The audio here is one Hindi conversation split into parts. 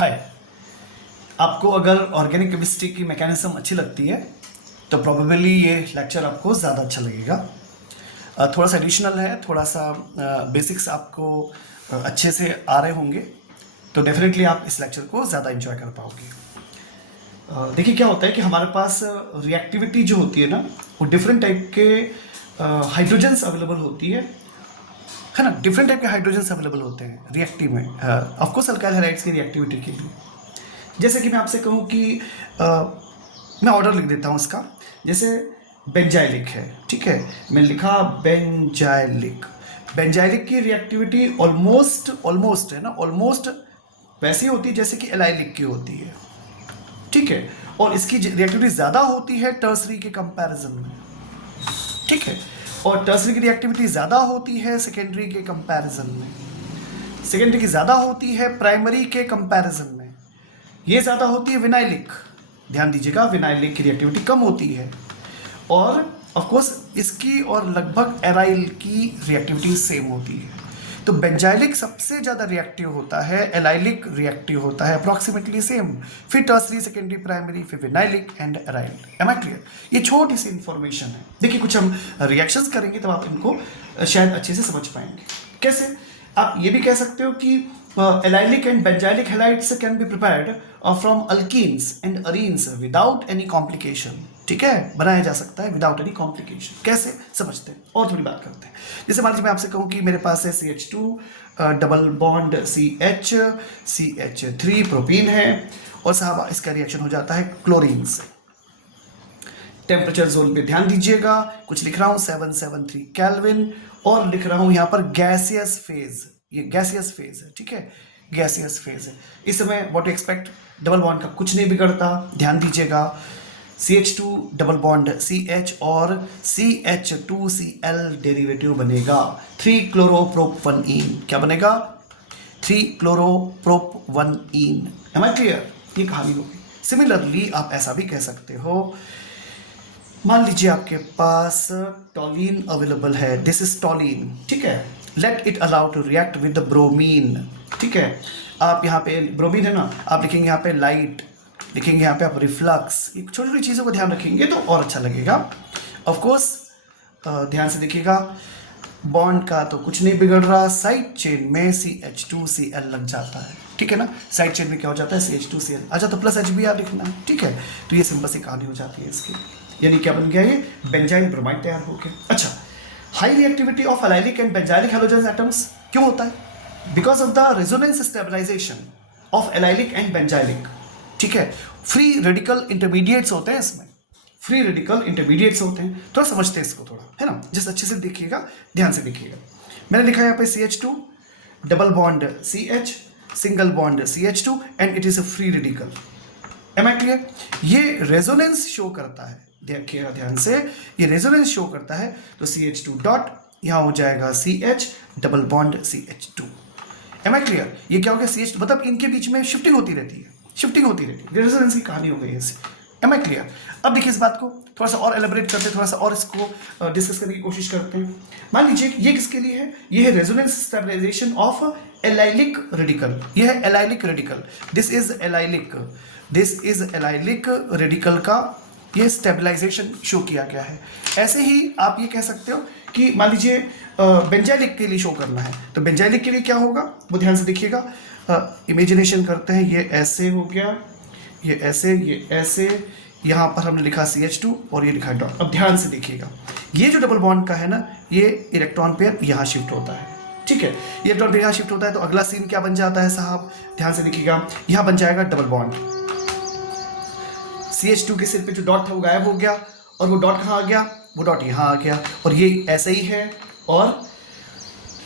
हाय, आपको अगर ऑर्गेनिक केमिस्ट्री की मैकेनिज्म अच्छी लगती है तो प्रोबेबली ये लेक्चर आपको ज़्यादा अच्छा लगेगा। थोड़ा सा एडिशनल है, थोड़ा सा बेसिक्स आपको अच्छे से आ रहे होंगे तो डेफिनेटली आप इस लेक्चर को ज़्यादा एंजॉय कर पाओगे। देखिए क्या होता है कि हमारे पास रिएक्टिविटी जो होती है ना, वो डिफरेंट टाइप के हाइड्रोजन्स अवेलेबल होती है ना। डिफरेंट टाइप के हाइड्रोजन्स अवेलेबल होते हैं रिएक्टिव में, ऑफकोर्स अल्काइल हैलाइड्स की रिएक्टिविटी के लिए। जैसे कि मैं आपसे कहूँ कि मैं ऑर्डर लिख देता हूँ इसका। जैसे बेंजाइलिक है, ठीक है, मैं लिखा बेंजाइलिक। बेंजाइलिक की रिएक्टिविटी ऑलमोस्ट है ना, ऑलमोस्ट वैसी होती है जैसे कि एलाइलिक की होती है, ठीक है। और इसकी रिएक्टिविटी ज़्यादा होती है टर्सरी के कंपैरिजन में, ठीक है। और टर्सरी की रिएक्टिविटी ज़्यादा होती है सेकेंडरी के कंपैरिजन में, सेकेंडरी की ज़्यादा होती है प्राइमरी के कंपैरिजन में। ये ज़्यादा होती है विनाइलिक, ध्यान दीजिएगा, विनाइलिक की रिएक्टिविटी कम होती है। और ऑफ कोर्स इसकी और लगभग एराइल की रिएक्टिविटी सेम होती है। तो बेंजाइलिक सबसे ज़्यादा रिएक्टिव होता है, एलाइलिक रिएक्टिव होता है अप्रॉक्सीमेटली सेम, फिर टर्सरी, सेकेंडरी, प्राइमरी, फिर vinylic and aryl. Am I clear? ये छोटी सी इंफॉर्मेशन है। देखिए कुछ हम रिएक्शंस करेंगे तब आप इनको शायद अच्छे से समझ पाएंगे। कैसे? आप ये भी कह सकते हो कि allylic and benzylic halides can be prepared from alkenes and arenes without any complication, ठीक है, बनाया जा सकता है विदाउट एनी कॉम्प्लिकेशन। कैसे समझते हैं और थोड़ी बात करते हैं। जैसे मान लीजिए मैं आपसे कहूँ कि मेरे पास है CH2 double bond CH3 propene है और साहब इसका रिएक्शन हो जाता है क्लोरीन से। टेम्परेचर जोन पे ध्यान दीजिएगा, कुछ लिख रहा हूँ 773 केल्विन और लिख रहा हूँ यहाँ पर गैसियस फेज। ये गैसियस फेज है, ठीक है, गैसियस फेज है। इस समय what you expect, double bond का कुछ नहीं बिगड़ता, ध्यान दीजिएगा। CH2 डबल बॉन्ड CH और CH2Cl डेरिवेटिव बनेगा 3-क्लोरोप्रोप-1-ईन। क्या बनेगा? 3-क्लोरोप्रोप-1-ईन। Am I clear? ये कहानी होगी। सिमिलरली आप ऐसा भी कह सकते हो, मान लीजिए आपके पास टॉलीन अवेलेबल है, दिस इज टॉलीन, ठीक है। Let it allow to react with the bromine, ठीक है। आप यहाँ पे ब्रोमीन है ना, आप लिखेंगे यहाँ पे लाइट, लिखेंगे यहाँ पे आप रिफ्लक्स। ये छोटी छोटी चीज़ों को ध्यान रखेंगे तो और अच्छा लगेगा। ऑफ कोर्स ध्यान से देखिएगा, बॉन्ड का तो कुछ नहीं बिगड़ रहा, साइड चेन में CH2Cl लग जाता है, ठीक है ना। साइड चेन में क्या हो जाता है? CH2Cl। अच्छा, तो प्लस HBr लिखना है, ठीक है। तो ये सिंपल सी कहानी हो जाती है इसकी, यानी क्या बन गया? ये बेंजाइल ब्रोमाइड तैयार हो गया। अच्छा, high reactivity of allylic and benzylic halogen atoms क्यों होता है? Because of the resonance stabilization of allylic and benzylic, ठीक है। फ्री रेडिकल इंटरमीडिएट्स होते हैं इसमें, फ्री रेडिकल इंटरमीडिएट्स होते हैं। थोड़ा समझते हैं इसको थोड़ा, है ना, जिस अच्छे से देखिएगा, ध्यान से देखिएगा। मैंने लिखा है यहाँ पे CH2 double bond CH single bond CH2 and it is a free radical. Am I clear? ये रेजोनेंस शो करता है, देखिएगा ध्यान से, ये रेजोनेंस शो करता है। तो CH2 डॉट यहाँ हो जाएगा CH double bond CH2। Am I clear? ये क्या हो गया? CH मतलब इनके बीच में शिफ्टिंग होती रहती है, शिफ्टिंग होती रहती है, रेजोनेंस की कहानी हो गई है इससे। Am I clear? अब देखिए इस बात को थोड़ा सा और एलेबरेट करते हैं, थोड़ा सा और इसको डिस्कस करने की कोशिश करते हैं। मान लीजिए ये किसके लिए है? ये है resonance stabilization of allylic radical. ये है allylic radical, this is allylic, this is allylic radical का ये स्टेबलाइजेशन शो किया गया है। ऐसे ही आप ये कह सकते हो कि मान लीजिए बेंजाइलिक के लिए शो करना है, तो बेंजाइलिक के लिए क्या होगा वो ध्यान से देखिएगा। इमेजिनेशन करते हैं, ये ऐसे हो गया, ये ऐसे, ये ऐसे, यहाँ पर हमने लिखा CH2 और ये लिखा डॉट। अब ध्यान से देखिएगा, ये जो डबल बॉन्ड का है ना, ये इलेक्ट्रॉन पेयर यहाँ शिफ्ट होता है, ठीक है। ये इलेक्ट्रॉन पेयर यहाँ शिफ्ट होता है तो अगला सीन क्या बन जाता है साहब? ध्यान से देखिएगा, यहाँ बन जाएगा डबल बॉन्ड। CH2 के सिर पे जो डॉट था वो गायब हो गया और वो डॉट कहाँ आ गया? वो डॉट यहाँ आ गया और ये ऐसे ही है और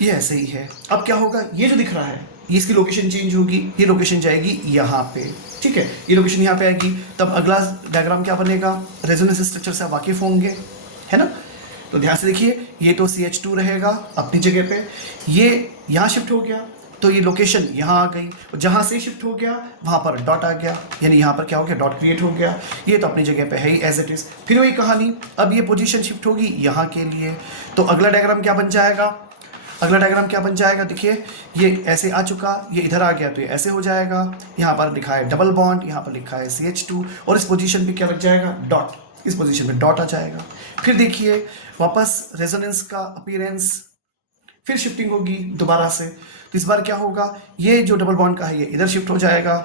ये ऐसे ही है। अब क्या होगा? ये जो दिख रहा है, ये इसकी लोकेशन चेंज होगी, ये लोकेशन जाएगी यहाँ पे, ठीक है, ये लोकेशन यहाँ पे आएगी। तब अगला डायग्राम क्या बनेगा? रेजोनेंस स्ट्रक्चर से आप वाकिफ होंगे, है ना। तो ध्यान से देखिए, ये तो CH2 रहेगा अपनी जगह पे, ये यहाँ शिफ्ट हो गया तो ये लोकेशन यहाँ आ गई, और जहाँ से शिफ्ट हो गया वहाँ पर डॉट आ गया, यानी यहाँ पर क्या हो गया? डॉट क्रिएट हो गया। ये तो अपनी जगह पे है ही एज इट इज़। फिर वही कहानी, अब ये पोजीशन शिफ्ट होगी यहाँ के लिए, तो अगला डायग्राम क्या बन जाएगा? अगला डायग्राम क्या बन जाएगा, देखिए ये ऐसे आ चुका, ये इधर आ गया तो ये ऐसे हो जाएगा, यहाँ पर लिखा है डबल बॉन्ड, यहाँ पर लिखा है CH2 और इस पोजीशन पे क्या लग जाएगा, डॉट, इस पोजीशन पे डॉट आ जाएगा। फिर देखिए वापस रेजोनेंस का अपीयरेंस, फिर शिफ्टिंग होगी दोबारा से, तो इस बार क्या होगा, ये जो डबल बॉन्ड का है ये इधर शिफ्ट हो जाएगा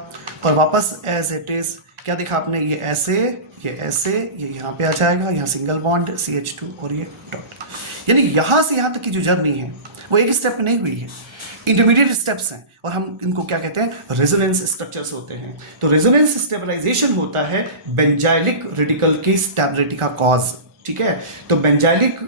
और वापस एज इट इज क्या देखा आपने, ये ऐसे, ये ऐसे, ये यहाँ पे आ जाएगा, यहाँ सिंगल बॉन्ड CH2 और ये डॉट। यानी यहाँ से यहाँ तक की जो जर्नी है वो एक स्टेप में नहीं हुई है, इंटरमीडिएट स्टेप्स हैं और हम इनको क्या कहते हैं, रेजोनेंस स्ट्रक्चर्स होते हैं। तो रेजोनेंस स्टेबलाइजेशन होता है बेंजाइलिक रेडिकल की स्टेबिलिटी का कॉज, ठीक है। तो बेंजाइलिक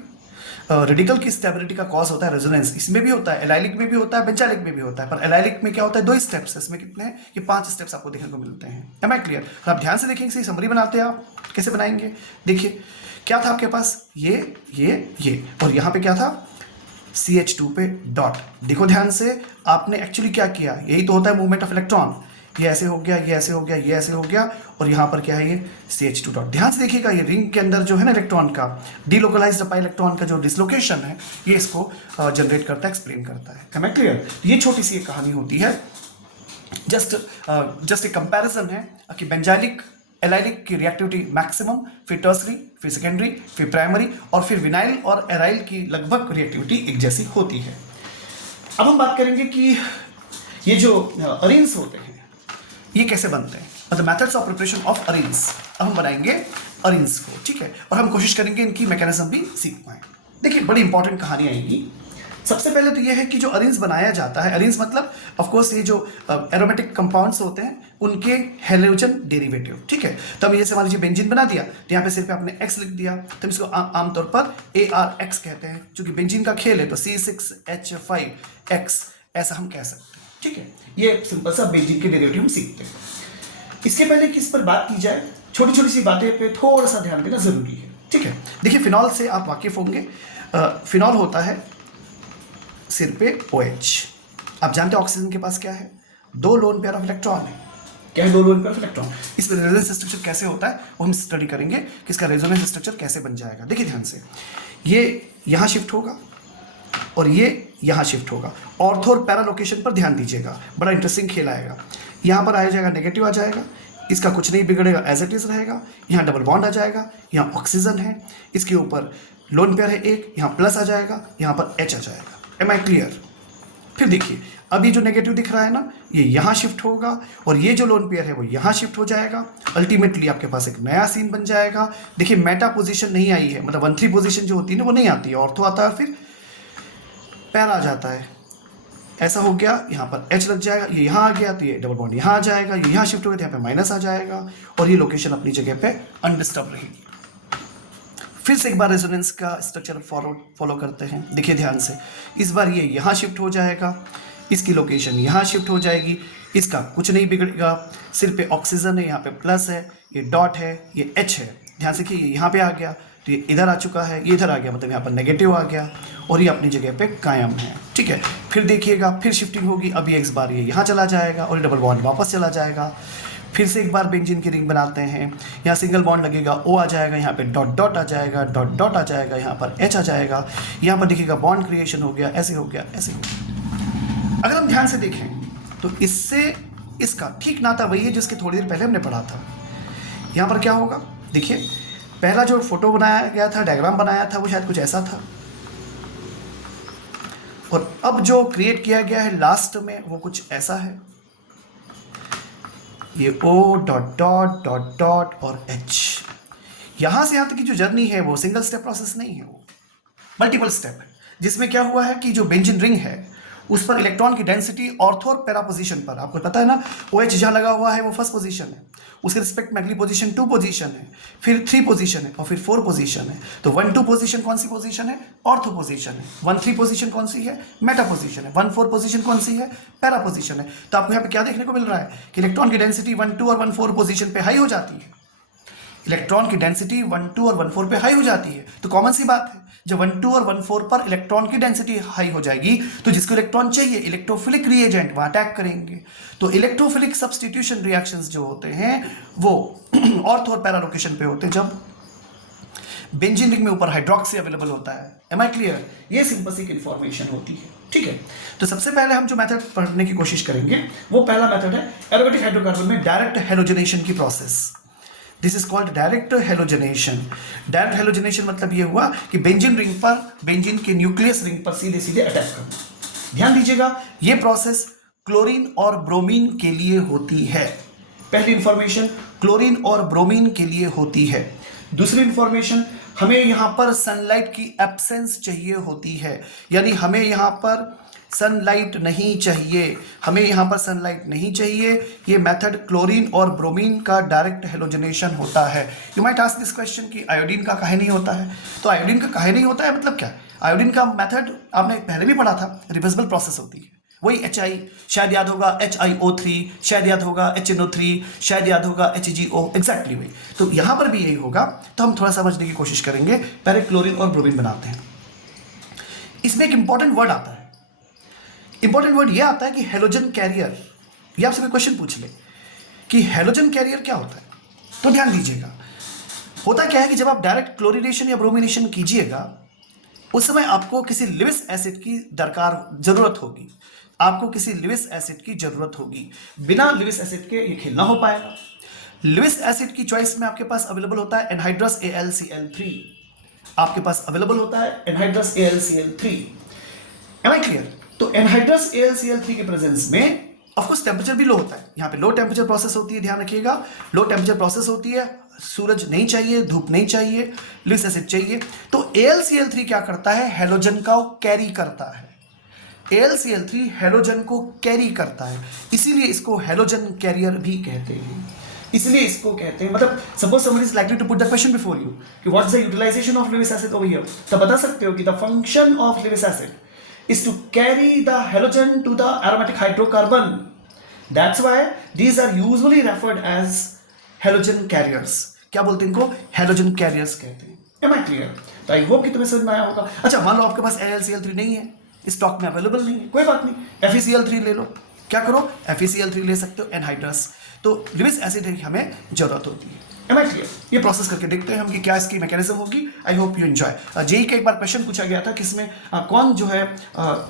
रेडिकल की स्टेबिलिटी का कॉज होता है रेजोनेंस, इसमें भी होता है, एलाइलिक में भी होता है, बेंजाइलिक में भी होता है, पर एलाइलिक में क्या होता है, 2 स्टेप्स, इसमें कितने हैं, ये 5 स्टेप्स आपको देखने को मिलते हैं। Am I clear? आप ध्यान से देखेंगे, सही समरी बनाते हैं आप, कैसे बनाएंगे, देखिए क्या था आपके पास, ये और यहाँ पे क्या था, CH2 पे डॉट। देखो ध्यान से, आपने एक्चुअली क्या किया, यही तो होता है मूवमेंट ऑफ इलेक्ट्रॉन, ये ऐसे हो गया, ये ऐसे हो गया, ये ऐसे हो गया और यहाँ पर क्या है, ये CH2 डॉट। ध्यान से देखिएगा, ये रिंग के अंदर जो है ना इलेक्ट्रॉन का डीलोकलाइज्ड पाई इलेक्ट्रॉन का जो डिसलोकेशन है, ये इसको जनरेट करता है, एक्सप्लेन करता है। Am I clear? ये छोटी सी एक कहानी होती है, जस्ट एक कंपैरिजन है कि बेंजाइलिक एलाइलिक की रिएक्टिविटी मैक्सिमम, फिर टर्सरी, फिर सेकेंडरी, फिर प्राइमरी और फिर विनाइल और एराइल की लगभग रिएक्टिविटी एक जैसी होती है। अब हम बात करेंगे कि ये जो अरीन्स होते हैं ये कैसे बनते हैं, मतलब methods of preparation of arenes. अब हम बनाएंगे अरीन्स को, ठीक है, और हम कोशिश करेंगे इनकी मैकेनिज्म भी सीख पाएं। देखिए बड़ी इंपॉर्टेंट कहानी आएगी। सबसे पहले तो ये है कि जो अरीन्स बनाया जाता है, अरीन्स मतलब ऑफ कोर्स ये जो एरोमेटिक कंपाउंड्स होते हैं उनके हैलोजन डेरिवेटिव, ठीक है। तो अब जैसे मान लीजिए बेंजीन बना दिया तो यहाँ पे सिर्फ आपने X लिख दिया, तो इसको आमतौर पर ARX कहते हैं, चूंकि बेंजीन का खेल है तो C6H5X ऐसा हम कह सकते हैं, ठीक है। ये सिंपल सा बेंजीन के डेरिवेटिव हम सीखते हैं। इसके पहले कि इस पर बात की जाए, छोटी छोटी सी बातें पे थोड़ा सा ध्यान देना जरूरी है, ठीक है। देखिए फिनॉल से आप वाकिफ होंगे, फिनॉल होता है सिर पे OH। आप जानते हैं ऑक्सीजन के पास क्या है, 2 लोन पेयर ऑफ इलेक्ट्रॉन है। क्या है, 2 लोन पेयर ऑफ इलेक्ट्रॉन। इस पर रेजोनेंस स्ट्रक्चर कैसे होता है वो हम स्टडी करेंगे कि इसका रेजोनेंस स्ट्रक्चर कैसे बन जाएगा। देखिए ध्यान से, ये यहाँ शिफ्ट होगा और ये यहाँ शिफ्ट होगा। ऑर्थो और पैरा लोकेशन पर ध्यान दीजिएगा, बड़ा इंटरेस्टिंग खेल आएगा। यहाँ पर आ जाएगा नेगेटिव आ जाएगा, इसका कुछ नहीं बिगड़ेगा, एज इट इज रहेगा। यहाँ डबल बॉन्ड आ जाएगा, यहाँ ऑक्सीजन है, इसके ऊपर लोन पेयर है एक, यहाँ प्लस आ जाएगा, यहाँ पर H आ जाएगा। Am I clear? फिर देखिए अब ये जो नेगेटिव दिख रहा है ना, ये यहाँ शिफ्ट होगा और ये जो लोन पेयर है वो यहाँ शिफ्ट हो जाएगा। अल्टीमेटली आपके पास एक नया सीन बन जाएगा। देखिए मेटा पोजीशन नहीं आई है, मतलब 1,3 पोजीशन जो होती है ना वो नहीं आती है, ऑर्थो आता है, फिर पैरा आ जाता है, ऐसा हो गया। यहाँ पर H लग जाएगा, ये यहाँ आ गया तो ये डबल बॉन्ड यहाँ आ जाएगा, ये यहाँ शिफ्ट हो गया तो यहाँ पे माइनस आ जाएगा और ये लोकेशन अपनी जगह पे अनडिस्टर्ब रहेगी। फिर से एक बार रेजोनेंस का स्ट्रक्चर फॉलो करते हैं। देखिए ध्यान से, इस बार ये यहाँ शिफ्ट हो जाएगा, इसकी लोकेशन यहाँ शिफ्ट हो जाएगी, इसका कुछ नहीं बिगड़ेगा, सिर पे ऑक्सीजन है, यहाँ पे प्लस है, ये डॉट है, ये H है। ध्यान से कि ये यहाँ पे आ गया तो ये इधर आ चुका है, ये इधर आ गया, मतलब यहाँ पर नेगेटिव आ गया और ये अपनी जगह पे कायम है, ठीक है। फिर देखिएगा फिर शिफ्टिंग होगी, अभी एक बार ये यहाँ चला जाएगा और डबल बॉन्ड वापस चला जाएगा। फिर से एक बार बेंजीन की रिंग बनाते हैं, यहाँ सिंगल बॉन्ड लगेगा, O आ जाएगा, यहाँ पे डॉट डॉट आ जाएगा, डॉट डॉट आ जाएगा, यहाँ पर H आ जाएगा, यहाँ पर देखिएगा बॉन्ड क्रिएशन हो गया, ऐसे हो गया, ऐसे हो गया। अगर हम ध्यान से देखें तो इससे इसका ठीक नाता वही है जिसके थोड़ी देर पहले हमने पढ़ा था। यहाँ पर क्या होगा, देखिए पहला जो फोटो बनाया गया था, डायग्राम बनाया था, वो शायद कुछ ऐसा था और अब जो क्रिएट किया गया है लास्ट में वो कुछ ऐसा है। ये O dot dot dot dot और H। यहाँ से यहाँ तक की जो जर्नी है वो सिंगल स्टेप प्रोसेस नहीं है, वो मल्टीपल स्टेप है, जिसमें क्या हुआ है कि जो बेंजीन रिंग है उस पर इलेक्ट्रॉन की डेंसिटी ऑर्थो और पैरा पोजीशन पर, आपको पता है ना, OH जहाँ लगा हुआ है वो फर्स्ट पोजीशन है, उसके रिस्पेक्ट में अगली पोजीशन 2 पोजीशन है, फिर 3 पोजीशन है और फिर 4 पोजीशन है। तो 1-2 पोजीशन कौन सी पोजीशन है, ऑर्थो पोजीशन है। 1-3 पोजीशन कौन सी है, मेटा पोजीशन है। 1-4 पोजीशन कौन सी है, पैरा पोजीशन है। तो आपको यहाँ पे क्या देखने को मिल रहा है कि इलेक्ट्रॉन की डेंसिटी 1-2 और 1-4 पोजीशन पे हाई हो जाती है। इलेक्ट्रॉन की डेंसिटी 1-2 और 1-4 पे हाई हो जाती है, तो कॉमन सी बात है जब 1-2 और 1-4 पर इलेक्ट्रॉन की डेंसिटी हाई हो जाएगी तो जिसको इलेक्ट्रॉन चाहिए, इलेक्ट्रोफिलिक रिएजेंट, वहां अटैक करेंगे। तो इलेक्ट्रोफिलिक सब्स्टिट्यूशन रिएक्शंस जो होते हैं वो ऑर्थो और पैरा लोकेशन पे होते हैं, जब बेंजीन रिंग में ऊपर हाइड्रोक्सी अवेलेबल होता है। Am I clear? ये सिंपल सी इन्फॉर्मेशन होती है, ठीक है। तो सबसे पहले हम जो मेथड पढ़ने की कोशिश करेंगे वो पहला मेथड है एरोमेटिक हाइड्रोकार्बन में डायरेक्ट हेलोजनेशन की process. This is called direct halogenation. Direct halogenation मतलब ये हुआ कि बेंजीन रिंग पर, बेंजीन के न्यूक्लियस रिंग पर सीधे सीधे अटैक करना। ध्यान दीजिएगा, ये प्रोसेस क्लोरीन और ब्रोमीन के लिए होती है। पहली इंफॉर्मेशन क्लोरीन और ब्रोमीन के लिए होती है। दूसरी इंफॉर्मेशन, हमें यहां पर सनलाइट की एब्सेंस चाहिए होती है, यानी हमें यहां पर सनलाइट नहीं चाहिए, हमें यहां पर सनलाइट नहीं चाहिए। ये मेथड क्लोरीन और ब्रोमीन का डायरेक्ट हेलोजनेशन होता है। You might ask this question कि आयोडीन का काहे नहीं होता है? तो आयोडीन का काहे नहीं होता है मतलब क्या? आयोडीन का मेथड आपने पहले भी पढ़ा था, रिवर्सिबल प्रोसेस होती है। वही HI, शायद याद होगा HiO3, शायद याद होगा HNO3, शायद याद होगा HGO, एग्जैक्टली वही। तो यहां पर भी यही होगा। तो हम थोड़ा समझने की कोशिश करेंगे। पहले क्लोरीन और ब्रोमीन बनाते हैं। इसमें एक इंपॉर्टेंट वर्ड आता है। इंपॉर्टेंट वर्ड यह आता है कि हेलोजन कैरियर। ये आपसे कोई क्वेश्चन पूछ ले कि हेलोजन कैरियर क्या होता है, तो ध्यान दीजिएगा। होता क्या है कि जब आप डायरेक्ट क्लोरीनेशन या ब्रोमिनेशन कीजिएगा, उस समय आपको किसी लिविस एसिड की जरूरत होगी। आपको किसी लिविस एसिड की जरूरत होगी। बिना लिविस एसिड के ये खेल ना हो पाएगा। लिविस एसिड की चॉइस में आपके पास अवेलेबल होता है एनहाइड्रस AlCl3। आपके पास अवेलेबल होता है anhydrous AlCl3। Am I clear? तो एनहाइड्रस AlCl3 के प्रेजेंस में ऑफकोर्स टेम्परेचर भी लो होता है। यहाँ पे लो टेम्परेचर प्रोसेस होती है, ध्यान रखिएगा। लो टेम्परेचर प्रोसेस होती है, सूरज नहीं चाहिए, धूप नहीं चाहिए, लिविस एसिड चाहिए। तो AlCl3 क्या करता है? हेलोजन का कैरी करता है। AlCl3 हेलोजन को कैरी करता है, इसीलिए इसको हेलोजन कैरियर भी कहते हैं। इसलिए इसको कहते हैं, मतलब suppose somebody is likely to put the question before you कि what is the utilization of Lewis acid over here, तो बता सकते हो कि the function of Lewis acid is to carry the halogen to the aromatic hydrocarbon. That's why these are usually referred as halogen carriers. क्या बोलते हैं इनको? हेलोजन कैरियर्स कहते हैं। Am I clear? तो आई होप कि तुम्हें समझ में आया होगा। अच्छा, मान लो आपके पास AlCl3 नहीं है, स्टॉक में अवेलेबल नहीं है, कोई बात नहीं, FeCl3 ले लो। क्या करो? FeCl3 ले सकते हो, एनहाइड्रस। तो लिविस एसिड की हमें जरूरत होती है। Am I clear? ये प्रोसेस करके देखते हैं हम कि क्या इसकी मैकेनिज्म होगी। I hope you enjoy. JEE का एक बार क्वेश्चन पूछा गया था कि इसमें कौन जो है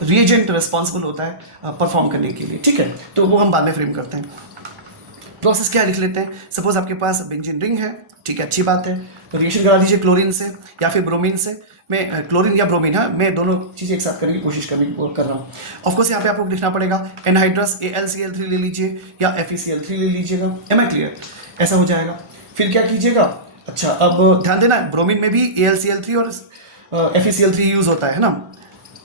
रिएजेंट रिस्पॉन्सिबल होता है परफॉर्म करने के लिए, ठीक है? तो वो हम बाद में फ्रेम करते हैं। प्रोसेस क्या लिख लेते हैं। सपोज आपके पास बेंजीन रिंग है, ठीक है, अच्छी बात है। तो रिएक्शन करा दीजिए क्लोरीन से या फिर ब्रोमीन से। मैं क्लोरीन या ब्रोमीन, हाँ, मैं दोनों चीज़ें एक साथ करने की कोशिश कर रहा हूँ। ऑफकोर्स यहाँ पे आपको लिखना पड़ेगा एनहाइड्रस AlCl3 ले लीजिए या FeCl3 ले लीजिएगा। Am I clear? ऐसा हो जाएगा। फिर क्या कीजिएगा? अच्छा, अब ध्यान देना, ब्रोमीन में भी AlCl3 और FeCl3 यूज होता है ना।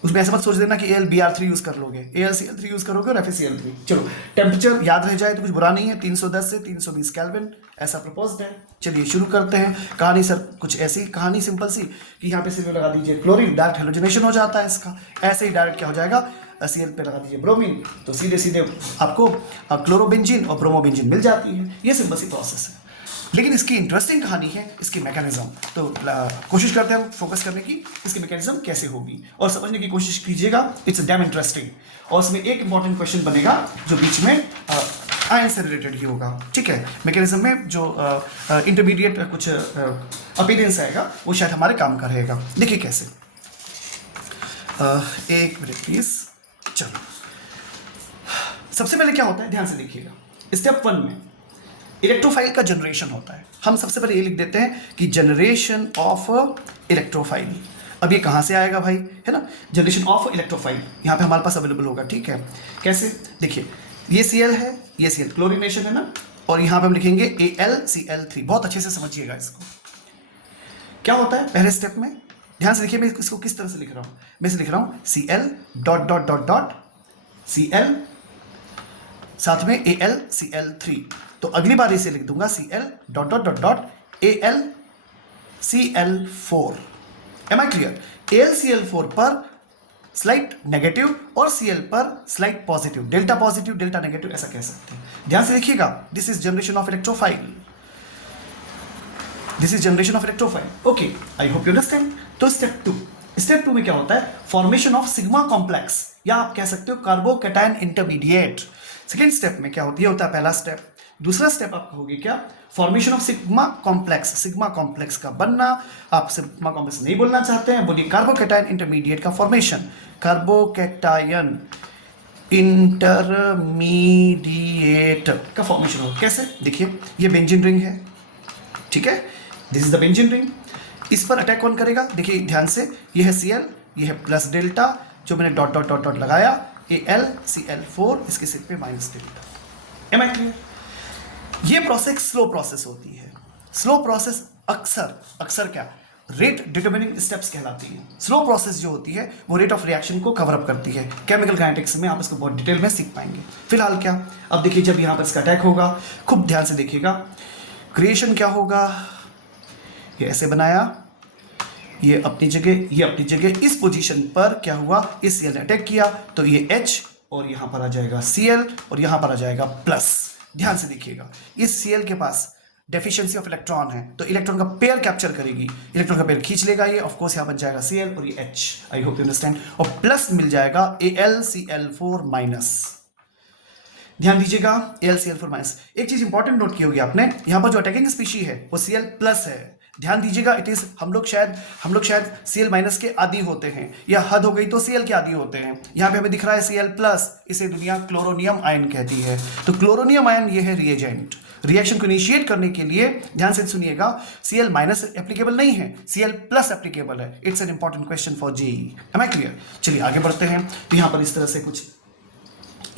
उसमें ऐसा मत सोच देना कि AlBr3 यूज कर लोगे, AlCl3 यूज करोगे और FeCl3। चलो, टेम्परेचर याद रह जाए तो कुछ बुरा नहीं है, 310 से 320 केल्विन ऐसा प्रपोज्ड है। चलिए शुरू करते हैं कहानी। सर कुछ ऐसी कहानी सिंपल सी कि यहाँ पे सिर्फ लगा दीजिए क्लोरीन, डायरेक्ट हेलोजनेशन हो जाता है इसका। ऐसे ही डायरेक्ट क्या हो जाएगा? Cl पे लगा दीजिए ब्रोमीन, तो सीधे सीधे आपको क्लोरोबेंजीन और ब्रोमोबेंजीन मिल जाती है। ये सिंपल सी प्रोसेस है, लेकिन इसकी इंटरेस्टिंग कहानी है इसकी मैकेनिज्म। तो कोशिश करते हैं हम फोकस करने की, इसकी मैकेनिज्म कैसे होगी और समझने की कोशिश कीजिएगा। It's damn interesting. और इसमें एक इंपॉर्टेंट क्वेश्चन बनेगा जो बीच में आयन से रिलेटेड ही होगा, ठीक है? मैकेनिज्म में जो इंटरमीडिएट कुछ अपीयरेंस आएगा वो शायद हमारे काम का रहेगा। देखिए कैसे। एक मिनट प्लीज। चलो, सबसे पहले क्या होता है, ध्यान से देखिएगा। स्टेप 1 में इलेक्ट्रोफाइल का जनरेशन होता है। हम सबसे पहले ये लिख देते हैं कि जनरेशन ऑफ इलेक्ट्रोफाइल। अब ये कहाँ से आएगा भाई, है ना? जनरेशन ऑफ इलेक्ट्रोफाइल यहाँ पे हमारे पास अवेलेबल होगा, ठीक है? कैसे? देखिए, ये Cl है, ये Cl क्लोरीनेशन है ना, और यहाँ पे हम लिखेंगे AlCl3। बहुत अच्छे से समझिएगा इसको। क्या होता है पहले स्टेप में, ध्यान से देखिए। मैं इसको किस तरह से लिख रहा हूँ, मैं इसे लिख रहा हूँ Cl dot dot dot dot Cl साथ में AlCl3। तो अगली बार इसे लिख दूंगा Cl dot dot dot dot AlCl4। Am I clear? AlCl4 पर स्लाइट नेगेटिव और Cl पर slight positive, delta positive delta negative ऐसा कह सकते हैं। ध्यान से देखिएगा, this is generation of electrophile. This is generation of electrophile. Okay, I hope you understand. तो स्टेप 2 में क्या होता है? फॉर्मेशन ऑफ सिग्मा कॉम्प्लेक्स, या आप कह सकते हो कार्बोकैटायन इंटरमीडिएट। सेकेंड स्टेप में क्या होता है? पहला स्टेप दूसरा स्टेप आपका होगी क्या, फॉर्मेशन ऑफ सिग्मा कॉम्प्लेक्स का बनना। आप सिग्मा कॉम्प्लेक्स नहीं बोलना चाहते हैं, बोलिए कार्बोकैटायन इंटरमीडिएट का फॉर्मेशन, कार्बोकैटायन इंटरमीडिएट का फॉर्मेशन होगा। कैसे, देखिए ये बेंजीन रिंग है, ठीक है, this is the benzene ring. इस पर अटैक कौन करेगा, देखिए ध्यान से, ये है Cl, ये है प्लस डेल्टा, जो मैंने डॉट डॉट डॉट डॉट लगाया, AlCl4, इसके सिर पे minus delta. Am I clear? ये प्रोसेस स्लो प्रोसेस होती है। स्लो प्रोसेस अक्सर क्या, रेट डिटर्मिनिंग स्टेप्स कहलाती है। स्लो प्रोसेस जो होती है वो रेट ऑफ रिएक्शन को कवर अप करती है। केमिकल काइनेटिक्स में आप इसको बहुत डिटेल में सीख पाएंगे। फिलहाल क्या, अब देखिए जब यहाँ पर इसका अटैक होगा, खूब ध्यान से देखिएगा, क्रिएशन क्या होगा, ये ऐसे बनाया, ये अपनी जगह इस पोजीशन पर क्या हुआ, इस Cl ने अटैक किया तो ये H और यहां पर आ जाएगा Cl और यहां पर आ जाएगा प्लस। ध्यान से देखिएगा, इस Cl के पास डेफिशिएंसी ऑफ इलेक्ट्रॉन है तो इलेक्ट्रॉन का पेयर कैप्चर करेगी, इलेक्ट्रॉन का पेयर खींच लेगा ये, ऑफ कोर्स यहां बन जाएगा Cl और ये H, I hope you understand, और प्लस मिल जाएगा AlCl4 माइनस। ध्यान दीजिएगा, AlCl4 माइनस। एक चीज इंपॉर्टेंट नोट की होगी आपने, यहां पर जो अटैकिंग स्पीशी है वो Cl प्लस है। ध्यान दीजिएगा, इट इज हम लोग शायद Cl माइनस के आदी होते हैं, या हद हो गई तो Cl के आदी होते हैं। यहाँ पे हमें दिख रहा है Cl प्लस, इसे दुनिया क्लोरोनियम आयन कहती है। तो क्लोरोनियम आयन ये है रिएजेंट। रिएक्शन को इनिशिएट करने के लिए ध्यान से सुनिएगा, Cl माइनस एप्लीकेबल नहीं है, Cl प्लस एप्लीकेबल है। It's an important question for JEE. Am I clear? चलिए आगे बढ़ते हैं। तो यहाँ पर इस तरह से कुछ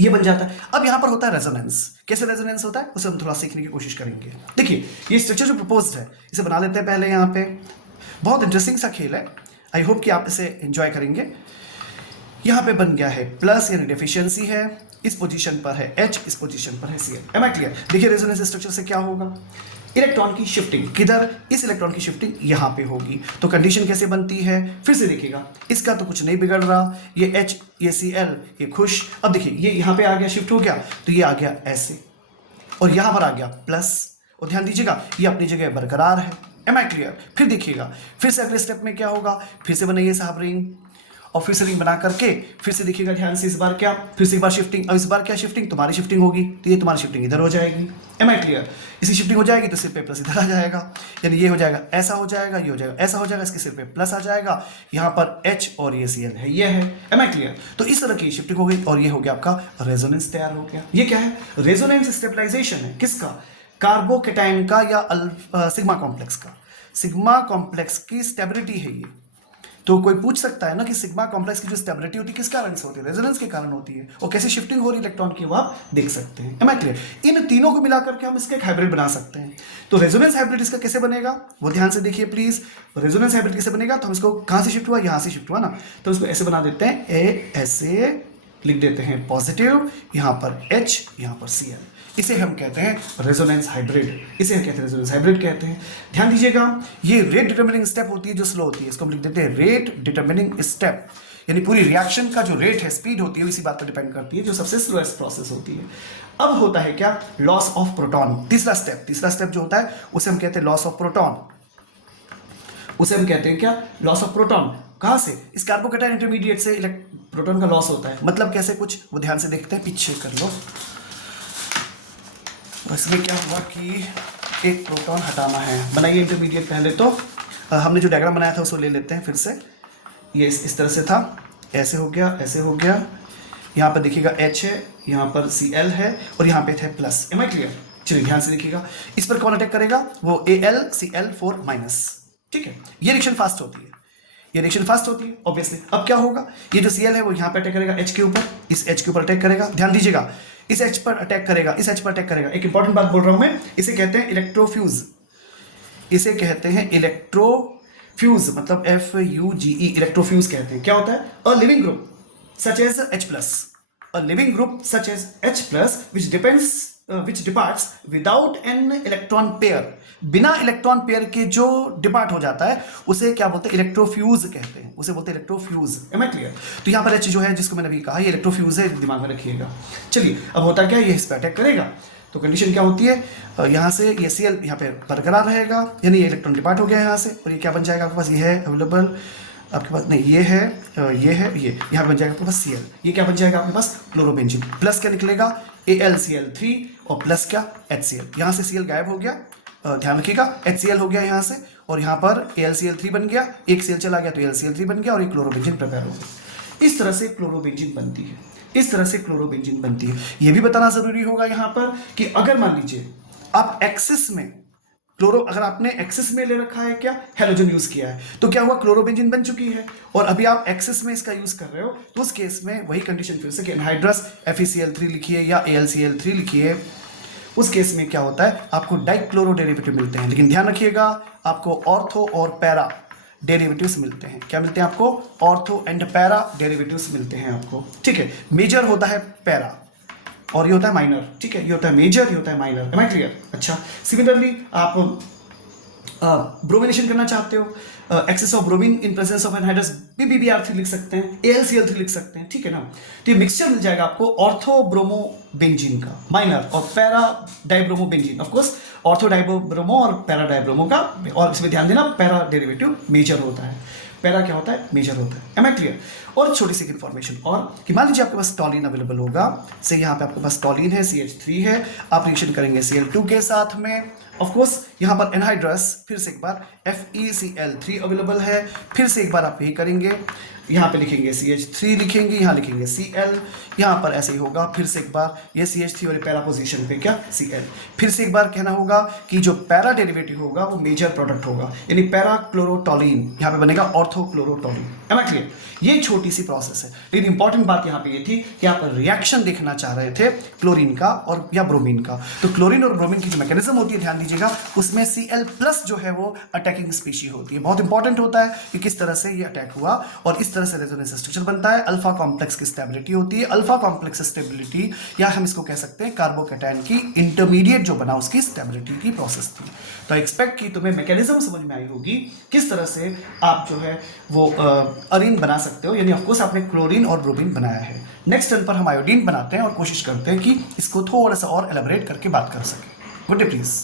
ये बन जाता है। अब यहां पर होता है रेजोनेंस। कैसे रेजोनेंस होता है उसे हम थोड़ा सीखने की कोशिश करेंगे। देखिए ये स्ट्रक्चर जो प्रपोज्ड है इसे बना लेते हैं पहले। यहाँ पे बहुत इंटरेस्टिंग सा खेल है, आई होप कि आप इसे एंजॉय करेंगे। यहाँ पे बन गया है प्लस, यानी डेफिशिएंसी है, इस पोजीशन पर है H, इस पोजीशन पर है Cl। Am I clear? देखिए रेजोनेंस स्ट्रक्चर से क्या होगा, इलेक्ट्रॉन की शिफ्टिंग किधर, इस इलेक्ट्रॉन की शिफ्टिंग यहां पे होगी। तो कंडीशन कैसे बनती है, फिर से देखिएगा, इसका तो कुछ नहीं बिगड़ रहा, ये H, ये Cl, ये खुश। अब देखिए ये यहां पे आ गया, शिफ्ट हो गया, तो ये आ गया ऐसे, और यहां पर आ गया प्लस, और ध्यान दीजिएगा ये अपनी जगह बरकरार है। Am I clear? फिर देखिएगा, फिर से अगले स्टेप में क्या होगा, फिर से बनाइए साहब रिंग, और फिर से रिंग बना करके फिर से देखिएगा ध्यान से, इस बार क्या, फिर से एक बार शिफ्टिंग, अब इस बार क्या शिफ्टिंग, तुम्हारी शिफ्टिंग होगी, तो ये तुम्हारी शिफ्टिंग इधर हो जाएगी। Am I clear? इसी शिफ्टिंग हो जाएगी तो सिर पे प्लस इधर आ जाएगा, यानी ये हो जाएगा, ऐसा हो जाएगा, ये हो जाएगा, ऐसा हो जाएगा, इसके सिर पे प्लस आ जाएगा, यहाँ पर H और ये Cl है, ये है। Am I clear? तो इस तरह की शिफ्टिंग हो गई और ये हो गया आपका रेजोनेंस तैयार हो गया। ये क्या है, रेजोनेंस स्टेबलाइजेशन है, किसका, कार्बोकैटायन का या सिग्मा कॉम्प्लेक्स का। सिग्मा कॉम्प्लेक्स की स्टेबिलिटी है ये। तो कोई पूछ सकता है ना कि सिग्मा कॉम्प्लेक्स की जो स्टेबिलिटी होती है किस कारण से होती है, रेजोनेंस के कारण होती है, और कैसे शिफ्टिंग हो रही है इलेक्ट्रॉन की वो आप देख सकते हैं। Am I clear? इन तीनों को मिलाकर के हम इसका एक हाइब्रिड बना सकते हैं। तो रेजोनेंस हाइब्रिड इसका कैसे बनेगा वो ध्यान से देखिए प्लीज। रेजोनेंस हाइब्रिड कैसे बनेगा, तो हम इसको कहां से शिफ्ट हुआ, यहां से शिफ्ट हुआ ना, तो इसको ऐसे बना देते हैं, ए ऐसे लिख देते हैं पॉजिटिव, यहां पर H, यहां पर Cl, इसे हम कहते हैं रेजोनेंस हाइब्रिड, इसे हम कहते हैं रेजोनेंस हाइब्रिड कहते हैं। ध्यान दीजिएगा, ये रेट डिटर्मिनिंग स्टेप होती है जो स्लो होती है, इसको हम लिख देते हैं रेट डिटर्मिनिंग स्टेप, यानी पूरी रिएक्शन का जो रेट है, स्पीड होती है, इसी बात पर डिपेंड करती है, जो सबसे स्लोएस्ट प्रोसेस होती है। अब होता है क्या, लॉस ऑफ प्रोटॉन। तीसरा स्टेप जो होता है उसे हम कहते हैं लॉस ऑफ प्रोटॉन, उसे हम कहते हैं क्या, लॉस ऑफ प्रोटॉन। कहां से, इस कार्बोकैटायन इंटरमीडिएट से प्रोटॉन का लॉस होता है। मतलब कैसे, कुछ वो ध्यान से देखते हैं, पीछे कर लो। इसमें क्या हुआ कि एक प्रोटॉन हटाना है, बनाइए इंटरमीडिएट पहले। तो हमने जो डायग्राम बनाया था उसको ले लेते हैं फिर से। ये इस तरह से था, ऐसे हो गया, ऐसे हो गया, यहाँ पर देखिएगा H है, यहाँ पर Cl है, और यहाँ पे थे प्लस। M I clear? चलिए ध्यान से देखिएगा, इस पर कौन अटैक करेगा, वो AlCl4 माइनस, ठीक है। ये रिएक्शन फास्ट होती है, ये रिएक्शन फास्ट होती है ऑब्वियसली। अब क्या होगा, ये जो Cl है वो यहाँ पे अटैक करेगा H के ऊपर, इस H के ऊपर अटैक करेगा। ध्यान दीजिएगा, इस H पर अटैक करेगा, इस H पर अटैक करेगा। एक इंपॉर्टेंट बात बोल रहा हूं मैं, इसे कहते हैं इलेक्ट्रोफ्यूज, इसे कहते हैं इलेक्ट्रोफ्यूज, मतलब FUGE, इलेक्ट्रोफ्यूज कहते हैं। क्या होता है, a living group such as H+, a living group such as H+ which departs without an electron pair, बिना इलेक्ट्रॉन पेयर के जो डिपार्ट हो जाता है उसे क्या बोलते हैं, इलेक्ट्रोफ्यूज कहते हैं, उसे बोलते हैं इलेक्ट्रोफ्यूज। M I clear? तो यहाँ पर H जो है जिसको मैंने अभी कहा, ये इलेक्ट्रोफ्यूज है, दिमाग में रखिएगा। चलिए अब होता क्या, ये इस पर अटैक करेगा, तो कंडीशन क्या होती है, यहाँ से ये Cl यहाँ पे बरकरार रहेगा, यानी ये इलेक्ट्रॉन डिपार्ट हो गया यहाँ से, और ये क्या बन जाएगा आपके पास, ये है अवेलेबल, आपके पास नहीं, ये है, ये यहाँ बन जाएगा आपके पास Cl, ये क्या बन जाएगा आपके पास, क्लोरोबेंजीन। प्लस क्या निकलेगा, AlCl3, और प्लस क्या HCl, यहाँ से Cl गायब हो गया, ध्यान रखिएगा HCl हो गया यहाँ से, और यहाँ पर AlCl3 बन गया, एक Cl चला गया तो AlCl3 बन गया और एक क्लोरोबेंजीन प्रिपेयर हो गया। इस तरह से क्लोरोबेंजीन बनती है, इस तरह से क्लोरोबेंजीन बनती है। यह भी बताना जरूरी होगा यहाँ पर कि अगर मान लीजिए आप एक्सिस में अगर आपने एक्सिस में ले रखा है क्या, हेलोजन यूज किया है, तो क्या हुआ, क्लोरोबेंजीन बन चुकी है, और अभी आप एक्सिस में इसका यूज कर रहे हो, तो उस केस में वही कंडीशन फिर से कि एनहाइड्रस FeCl3 लिखिए या AlCl3 लिखिए, उस केस में क्या होता है, आपको डाइक्लोरो डेरिवेटिव मिलते हैं। लेकिन ध्यान रखिएगा आपको ऑर्थो और पैरा डेरिवेटिव्स मिलते हैं। क्या मिलते हैं आपको, ऑर्थो एंड पैरा डेरिवेटिव्स मिलते हैं आपको, ठीक है। मेजर होता है पैरा और ये होता है माइनर, ठीक है, ये होता है मेजर, ये होता है माइनर। Am I clear? अच्छा, सिमिलरली आप ब्रोमिनेशन करना चाहते हो, excess of bromine in presence of anhydrous BBr3 लिख सकते हैं, AlCl3 लिख सकते हैं, ठीक है ना। तो ये मिक्सचर मिल जाएगा आपको ऑर्थो ब्रोमो बेंजीन का माइनर और para dibromo benzene, of course ortho dibromo और पैरा डाइब्रोमो का, और इसमें ध्यान देना पैरा डेरिवेटिव मेजर होता है, पैरा क्या होता है, मेजर होता है। Am I clear? और छोटी सी इन्फॉर्मेशन और कि मान लीजिए आपके पास टॉलिन अवेलेबल होगा, से यहाँ पे आपके पास टॉलिन है, CH3 है, आप रिएक्शन करेंगे Cl2 के साथ में, ऑफ कोर्स यहाँ पर एनहाइड्रस, फिर से एक बार FeCl3 अवेलेबल है, फिर से एक बार आप यही करेंगे, यहाँ पे लिखेंगे CH3 लिखेंगे, यहाँ लिखेंगे Cl, यहाँ पर ऐसे ही होगा, फिर से एक बार ये CH3 और पैरा पोजीशन पे क्या Cl, फिर से एक बार कहना होगा कि जो पैरा डेरिवेटिव होगा वो मेजर प्रोडक्ट होगा, यानी पैरा क्लोरोटोलिन, यहाँ पे बनेगा ऑर्थो क्लोरोटोलिन। है ना क्लियर? ये छोटी सी प्रोसेस है, लेकिन इंपॉर्टेंट बात यहाँ पे ये थी कि आप रिएक्शन देखना चाह रहे थे क्लोरीन का और या ब्रोमीन का, तो क्लोरीन और ब्रोमीन की जो मैकेनिज्म होती है ध्यान दीजिएगा, उसमें Cl+ जो है वो अटैकिंग स्पीशी होती है। बहुत इंपॉर्टेंट होता है कि किस तरह से ये अटैक हुआ और इस तरह से रेजोनेंस स्ट्रक्चर बनता है। अल्फा कॉम्प्लेक्स की स्टेबिलिटी होती है, अल्फा कॉम्प्लेक्स स्टेबिलिटी या हम इसको कह सकते हैं कार्बोकैटायन की इंटरमीडिएट जो बना उसकी स्टेबिलिटी की प्रोसेस थी। तो एक्सपेक्ट की तुम्हें मैकेनिज्म समझ में आई होगी किस तरह से आप जो है वो अरीन बना सकते हो, यानी ऑफकोर्स आपने क्लोरीन और ब्रोमीन बनाया है। नेक्स्ट टर्न पर हम आयोडीन बनाते हैं और कोशिश करते हैं कि इसको थोड़ा सा और एलाबोरेट करके बात कर सकें। Good day please.